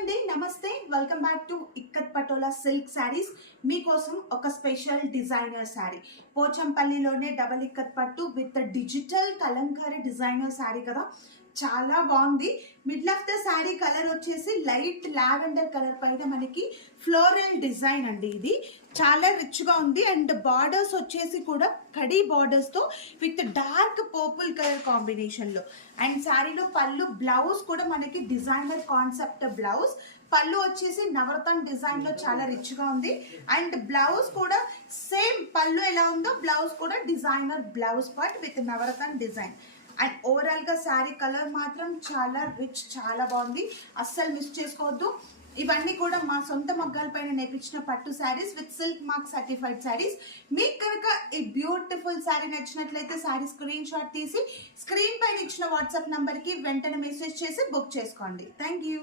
అండి నమస్తే welcome back to ikat patola silk saris మీకోసం ఒక స్పెషల్ డిజైనర్ శారీ పోచంపల్లిలోనే డబల్ ఇక్కత్ పట్టు with digital Kalamkari designer sari కదా చాలా బాగుంది. Middle of the sari colour వచ్చేసి లైట్ లావెండర్ కలర్ పైన మనకి ఫ్లోరల్ డిజైన్ అండి. ఇది చాలా రిచ్ గా ఉంది అండ్ బార్డర్స్ వచ్చేసి కూడా కడీ బార్డర్స్ తో with dark purple colour combination లో అండ్ శారీలో పళ్ళు బ్లౌజ్ కూడా మనకి డిజైనర్ కాన్సెప్ట్ బ్లౌజ్. పళ్ళు వచ్చేసి నవరత్న డిజైన్ లో చాలా రిచ్ గా ఉంది అండ్ బ్లౌజ్ కూడా సేమ్ పళ్ళు ఎలా ఉందో బ్లౌజ్ కూడా డిజైనర్ బ్లౌజ్ పార్ట్ విత్ నవరత్న డిజైన్. అండ్ ఓవరాల్ గా శారీ కలర్ మాత్రం చాలా రిచ్, చాలా బాగుంది, అస్సలు మిస్ చేసుకోవద్దు. ఇవన్నీ కూడా మా సొంత మగ్గాల పైన నేర్పించిన పట్టు saris with silk mark certified saris. మీకు కనుక ఈ బ్యూటిఫుల్ శారీ నచ్చినట్లయితే శారీ స్క్రీన్ షాట్ తీసి స్క్రీన్ పైన ఇచ్చిన వాట్సాప్ నంబర్ కి వెంటనే మెసేజ్ చేసి బుక్ చేసుకోండి. Thank you.